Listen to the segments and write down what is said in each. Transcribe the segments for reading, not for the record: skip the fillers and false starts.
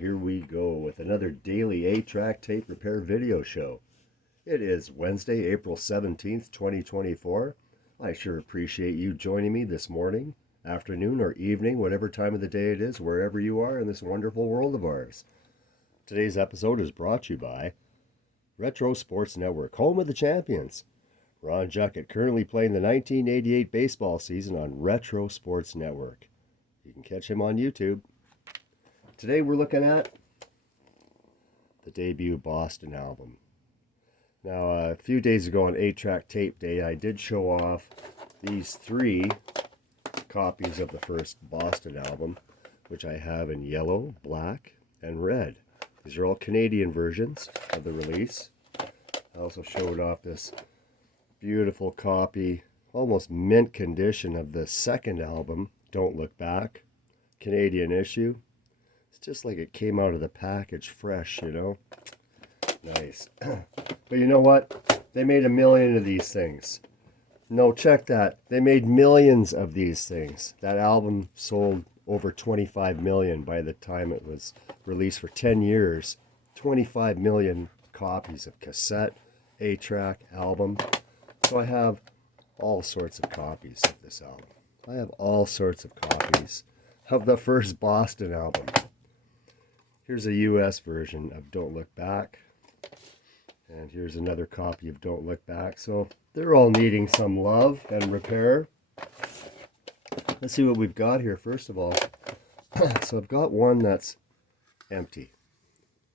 Here we go with another daily 8-track tape repair video show. It is Wednesday, April 17th, 2024. I sure appreciate you joining me this morning, afternoon, or evening, whatever time of the day it is, wherever you are in this wonderful world of ours. Today's episode is brought to you by Retro Sports Network, home of the champions. Ron Juckett currently playing the 1988 baseball season on Retro Sports Network. You can catch him on YouTube. Today we're looking at the debut Boston album. Now, a few days ago on 8-track tape day, I did show off these 3 copies of the first Boston album, which I have in yellow, black, and red. These are all Canadian versions of the release. I also showed off this beautiful copy, almost mint condition, of the second album, Don't Look Back, Canadian issue. It's just like it came out of the package fresh, you know. Nice. But you know what? They made 1 million of these things. No, check that. They made millions of these things. That album sold over 25 million by the time it was released for 10 years. 25 million copies of cassette, 8-track, album. So I have all sorts of copies of this album. I have all sorts of copies of the first Boston album. Here's a US version of Don't Look Back. And here's another copy of Don't Look Back. So they're all needing some love and repair. Let's see what we've got here first of all. So I've got one that's empty.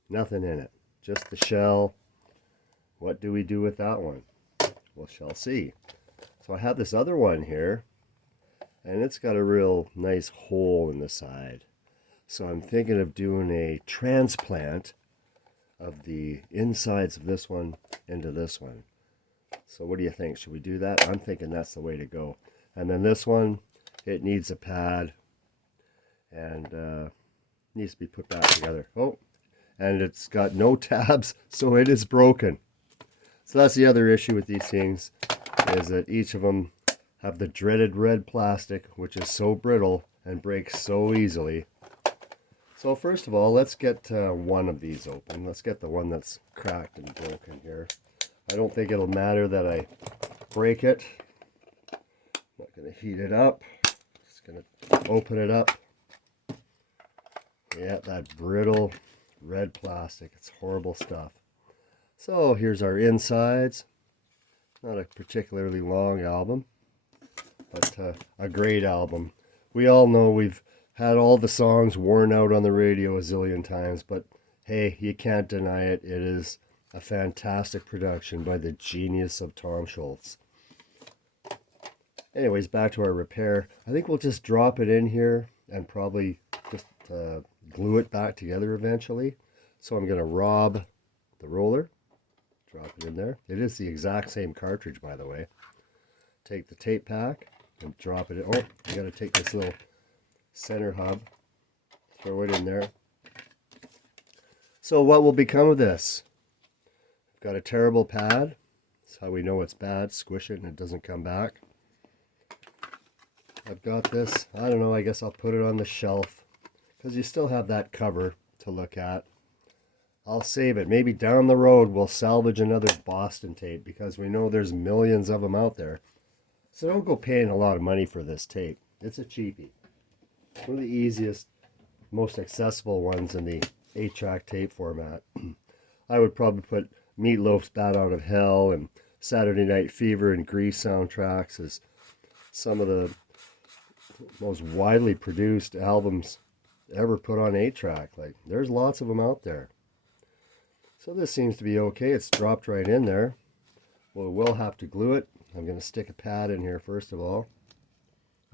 Nothing in it. Just the shell. What do we do with that one? We shall see. So I have this other one here. And it's got a real nice hole in the side. So I'm thinking of doing a transplant of the insides of this one into this one. So what do you think? Should we do that? I'm thinking that's the way to go. And then this one, it needs a pad and needs to be put back together. Oh, and it's got no tabs, so it is broken. So that's the other issue with these things, is that each of them have the dreaded red plastic, which is so brittle and breaks so easily. So first of all, let's get one of these open. Let's get the one that's cracked and broken here. I don't think it'll matter that I break it. I'm not going to heat it up. Just going to open it up. Yeah, that brittle red plastic. It's horrible stuff. So here's our insides. Not a particularly long album, but a great album. We all know we've had all the songs worn out on the radio a zillion times, but hey, you can't deny it. It is a fantastic production by the genius of Tom Scholz. Anyways, back to our repair. I think we'll just drop it in here and probably just glue it back together eventually. So I'm going to rob the roller, drop it in there. It is the exact same cartridge, by the way. Take the tape pack and drop it in. Oh, you got to take this little center hub, throw it in there. So what will become of this? I've got a terrible pad. That's how we know it's bad. Squish it and it doesn't come back. I've got this. I don't know, I guess I'll put it on the shelf because you still have that cover to look at. I'll save it. Maybe down the road we'll salvage another Boston tape because we know there's millions of them out there. So don't go paying a lot of money for this tape. It's a cheapie. One of the easiest, most accessible ones in the 8-track tape format. I would probably put Meatloaf's Bat Out of Hell and Saturday Night Fever and Grease soundtracks as some of the most widely produced albums ever put on 8-track. Like, there's lots of them out there. So this seems to be okay. It's dropped right in there. Well, we'll have to glue it. I'm going to stick a pad in here first of all.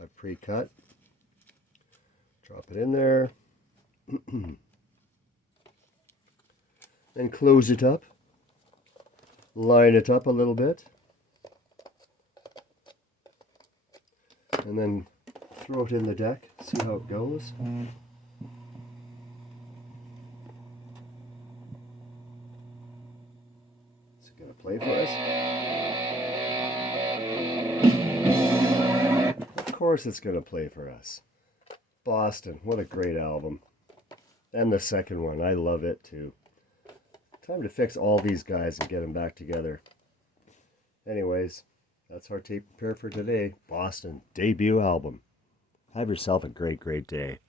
I've pre-cut. Drop it in there. Then close it up. Line it up a little bit. And then throw it in the deck. See how it goes. Is it going to play for us? Of course it's going to play for us. Boston, what a great album. And the second one, I love it too. Time to fix all these guys and get them back together. Anyways, that's our tape repair for today. Boston debut album. Have yourself a great, great day.